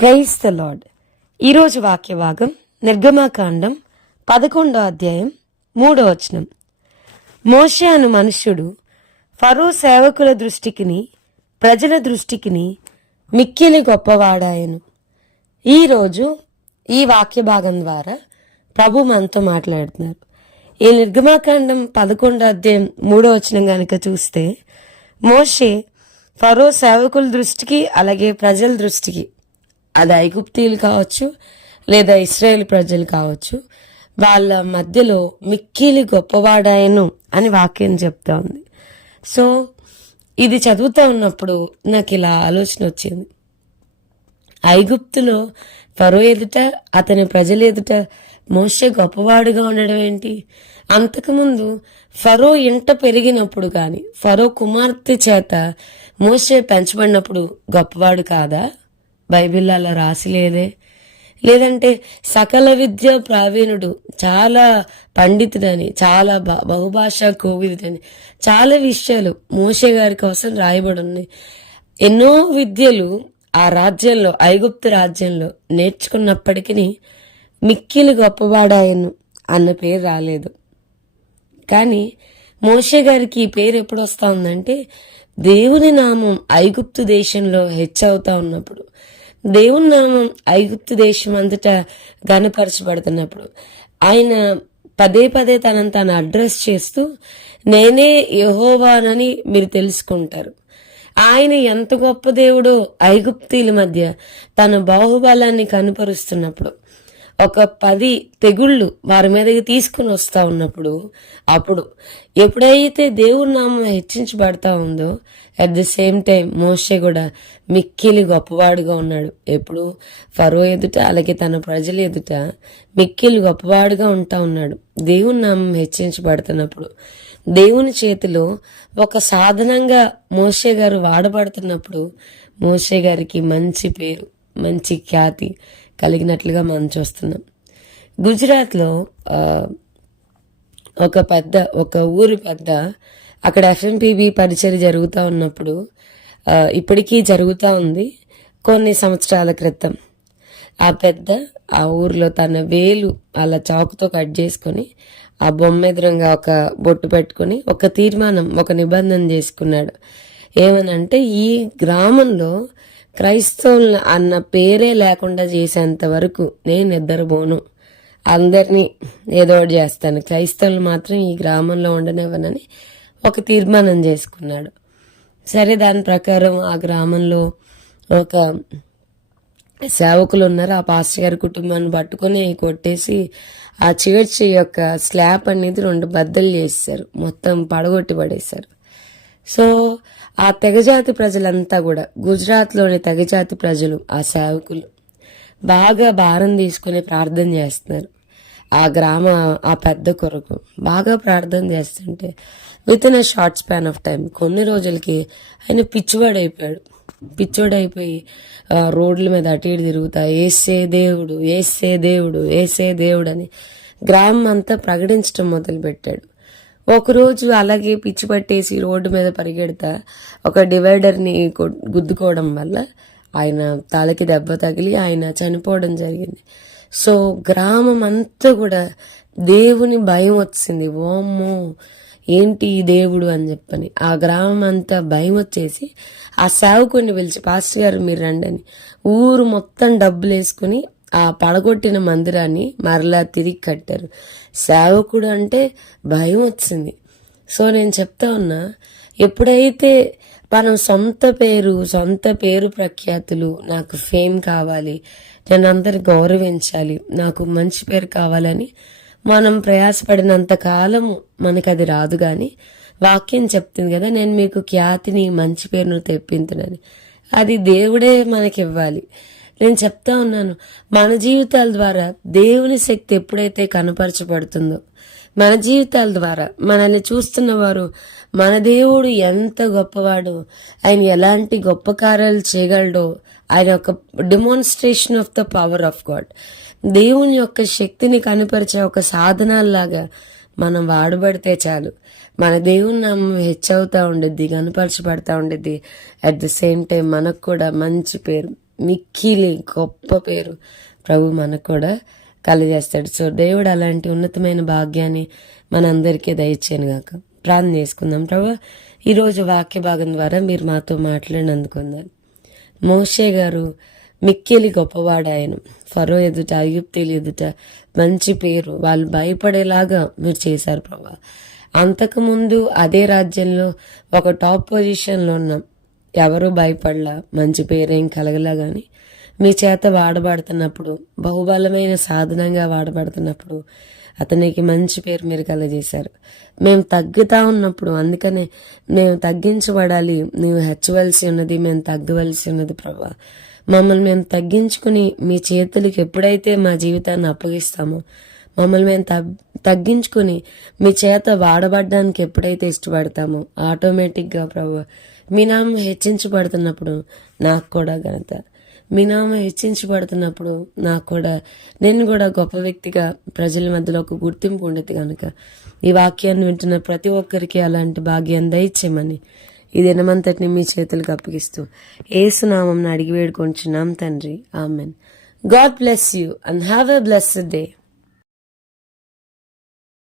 Praise the lord ఈరోజు వాక్య భాగం నిర్గమాకాండం పదకొండో అధ్యాయం మూడో వచనం. మోషే అను మనుష్యుడు ఫరో సేవకుల దృష్టికిని ప్రజల దృష్టికిని మిక్కిలి గొప్పవాడాయను. ఈరోజు ఈ వాక్య భాగం ద్వారా ప్రభు మనతో మాట్లాడుతున్నారు. ఈ నిర్గమాకాండం పదకొండో అధ్యాయం మూడో వచనం కనుక చూస్తే మోషే ఫరో సేవకుల దృష్టికి అలాగే ప్రజల దృష్టికి అది ఐగుప్తీయులు కావచ్చు లేదా ఇస్రాయేల్ ప్రజలు కావచ్చు వాళ్ళ మధ్యలో మిక్కిలి గొప్పవాడాయను అని వాక్యం చెప్తా ఉంది సో ఇది చదువుతూ ఉన్నప్పుడు నాకు ఇలా ఆలోచన వచ్చింది. ఐగుప్తులో ఫరో ఎదుట అతని ప్రజల ఎదుట మోసే గొప్పవాడుగా ఉండడం ఏంటి? అంతకుముందు ఫరో ఇంట పెరిగినప్పుడు కానీ ఫరో కుమార్తె చేత మోసే పెంచబడినప్పుడు గొప్పవాడు కాదా? బైబిల్ అలా రాసి లేదే లేదంటే సకల విద్య ప్రావీణుడు చాలా పండితుడని చాలా బహుభాషా కోవిదుడని చాలా విషయాలు మోషే గారి కోసం రాయబడి ఉన్నాయి ఎన్నో విద్యలు ఆ రాజ్యంలో ఐగుప్తు రాజ్యంలో నేర్చుకున్నప్పటికీ మిక్కిలి గొప్పవాడాయను అన్న పేరు రాలేదు. కానీ మోషే గారికి ఈ పేరు ఎప్పుడు వస్తుందంటే దేవుని నామం ఐగుప్తు దేశంలో హెచ్చవుతా ఉన్నప్పుడు దేవుని నామం ఐగుప్తు దేశం అంతటా గనపరచబడుతున్నప్పుడు ఆయన పదే పదే తనని తాను అడ్రస్ చేస్తూ నేనే యహోవానని మీరు తెలుసుకుంటారు. ఆయన ఎంత గొప్ప దేవుడో ఐగుప్తీల మధ్య తన బాహుబలాన్ని కనుపరుస్తున్నప్పుడు ఒక పది తెగుళ్ళు వారి మీదకి తీసుకుని వస్తూ ఉన్నప్పుడు అప్పుడు ఎప్పుడైతే దేవుడి నామం హెచ్చించబడతా ఉందో at the same time Moshe కూడా మిక్కిలి గొప్పవాడుగా ఉన్నాడు. ఎప్పుడు? ఫరో ఎదుట అలాగే తన ప్రజల ఎదుట మిక్కిలి గొప్పవాడుగా ఉంటా ఉన్నాడు. దేవుని నామం హెచ్చించబడుతున్నప్పుడు దేవుని చేతిలో ఒక సాధనంగా మోషే గారు వాడబడుతున్నప్పుడు మోషే గారికి మంచి పేరు మంచి ఖ్యాతి కలిగినట్లుగా మనం చూస్తున్నాం గుజరాత్లో ఒక పెద్ద ఒక ఊరి పెద్ద అక్కడ ఎఫ్ఎంపీబీ పరిచయం జరుగుతూ ఉన్నప్పుడు ఇప్పటికీ జరుగుతూ ఉంది కొన్ని సంవత్సరాల క్రితం. ఆ పెద్ద ఆ ఊర్లో తన వేలు అలా చాకుతో కట్ చేసుకొని ఆ బొమ్మ ఎదురంగా ఒక బొట్టు పెట్టుకొని ఒక తీర్మానం ఒక నిబంధన చేసుకున్నాడు. ఏమనంటే ఈ గ్రామంలో క్రైస్తవులు అన్న పేరే లేకుండా చేసేంత వరకు నేను నిద్రపోను. అందరినీ ఏదో ఒకటి చేస్తాను. క్రైస్తవులు మాత్రం ఈ గ్రామంలో ఉండనివ్వనని ఒక తీర్మానం చేసుకున్నాడు. సరే దాని ప్రకారం ఆ గ్రామంలో ఒక సేవకులు ఉన్నారు. ఆ పాస్టర్ గారి కుటుంబాన్ని పట్టుకొని కొట్టేసి ఆ చర్చ్ యొక్క స్లాబ్ అనేది రెండు బద్దలు చేశారు. మొత్తం పడగొట్టి పడేశారు. సో ఆ తెగజాతి ప్రజలంతా కూడా గుజరాత్లోని తెగజాతి ప్రజలు ఆ సేవకులు బాగా భారం తీసుకుని ప్రార్థన చేస్తున్నారు. ఆ గ్రామ ఆ పెద్ద కొరకు బాగా ప్రార్థన చేస్తుంటే within a short span of time కొన్ని రోజులకి ఆయన పిచ్చివాడైపోయాడు. పిచ్చోడైపోయి రోడ్ల మీద అటు ఇటు తిరుగుతా ఏసే దేవుడు ఏసే దేవుడు ఏసే దేవుడు అని గ్రామం అంతా ప్రకటించడం మొదలుపెట్టాడు. ఒకరోజు అలాగే పిచ్చి పట్టేసి రోడ్డు మీద పరిగెడతా ఒక డివైడర్ని గుద్దుకోవడం వల్ల ఆయన తలకి దెబ్బ తగిలి ఆయన చనిపోవడం జరిగింది. సో గ్రామం అంతా కూడా దేవుని భయం వచ్చింది ఓమ్మో ఏంటి దేవుడు అని చెప్పని. ఆ గ్రామం అంతా భయం వచ్చేసి ఆ సేవకుని పిలిచి పాస్టర్ గారు మీరు రండి అని ఊరు మొత్తం డబ్బులు వేసుకుని ఆ పడగొట్టిన మందిరాన్ని మరలా తిరిగి కట్టారు. సేవకుడు అంటే భయం వచ్చింది. సో నేను చెప్తా ఉన్నా ఎప్పుడైతే మనం సొంత పేరు సొంత పేరు ప్రఖ్యాతులు నాకు ఫేమ్ కావాలి నేను అందరు గౌరవించాలి నాకు మంచి పేరు కావాలని మనం ప్రయాసపడినంత కాలం మనకు అది రాదు కానీ వాక్యం చెప్తుంది కదా నేను మీకు ఖ్యాతిని మంచి పేరును తెప్పింతునని అది దేవుడే మనకి ఇవ్వాలి నేను చెప్తా ఉన్నాను. మన జీవితాల ద్వారా దేవుని శక్తి ఎప్పుడైతే కనపరచబడుతుందో మన జీవితాల ద్వారా మనల్ని చూస్తున్న వారు మన దేవుడు ఎంత గొప్పవాడో ఆయన ఎలాంటి గొప్ప కార్యాలు చేయగలడో ఆయన ఒక demonstration of the power of God దేవుని యొక్క శక్తిని కనపరిచే ఒక సాధనాల్లాగా మనం వాడబడితే చాలు. మన దేవుని నామం హెచ్చవుతా ఉండిద్ది కనపరచబడతా ఉండిద్ది. అట్ ద సేమ్ టైం మనకు కూడా మంచి పేరు మిక్కిలి గొప్ప పేరు. ప్రభు మనకు కూడా కలజేస్తాడు సో దేవుడు అలాంటి ఉన్నతమైన భాగ్యాన్ని మనందరికీ దయచేయను గాక. ప్రార్థన చేసుకుందాం. ప్రభు ఈరోజు వాక్య భాగం ద్వారా మీరు మాతో మాట్లాడినందుకుందాం మోషే గారు మిక్కిలి గొప్పవాడు ఆయన. ఫరో ఎదుట అయ్యుప్తీలు ఎదుట మంచి పేరు. వాళ్ళు భయపడేలాగా మీరు చేశారు ప్రభా. అంతకుముందు అదే రాజ్యంలో ఒక టాప్ పొజిషన్లో ఉన్నాం. ఎవరు భయపడలా మంచి పేరేం కలగలా కానీ మీ చేత వాడబడుతున్నప్పుడు బహుబలమైన సాధనంగా వాడబడుతున్నప్పుడు అతనికి మంచి పేరు మీరు కలజేశారు మేము తగ్గుతా ఉన్నప్పుడు అందుకనే మేము తగ్గించబడాలి నువ్వు హెచ్చవలసి ఉన్నది మేము తగ్గవలసి ఉన్నది ప్రభా. మమ్మల్ని మేము తగ్గించుకుని మీ చేతులకి ఎప్పుడైతే మా జీవితాన్ని అప్పగిస్తామో మమ్మల్ని మేము తగ్- తగ్గించుకుని మీ చేత వాడబడడానికి ఎప్పుడైతే ఇష్టపడతామో ఆటోమేటిక్గా ప్రభు మీ నామం హెచ్చించబడుతున్నప్పుడు నాకు కూడా ఘనత. మీ నామం హెచ్చించబడుతున్నప్పుడు నాకు కూడా నేను కూడా గొప్ప వ్యక్తిగా ప్రజల మధ్యలో ఒక గుర్తింపు ఉండేది కనుక ఈ వాక్యాన్ని వింటున్న ప్రతి ఒక్కరికి అలాంటి భాగ్యం దయచేయమని ఈ దినమంతటిని మీ చేతులకు అప్పగిస్తూ ఏసునామం అడిగి వేడుకొంచున్నాం తండ్రి. Amen. God bless you and have a blessed day.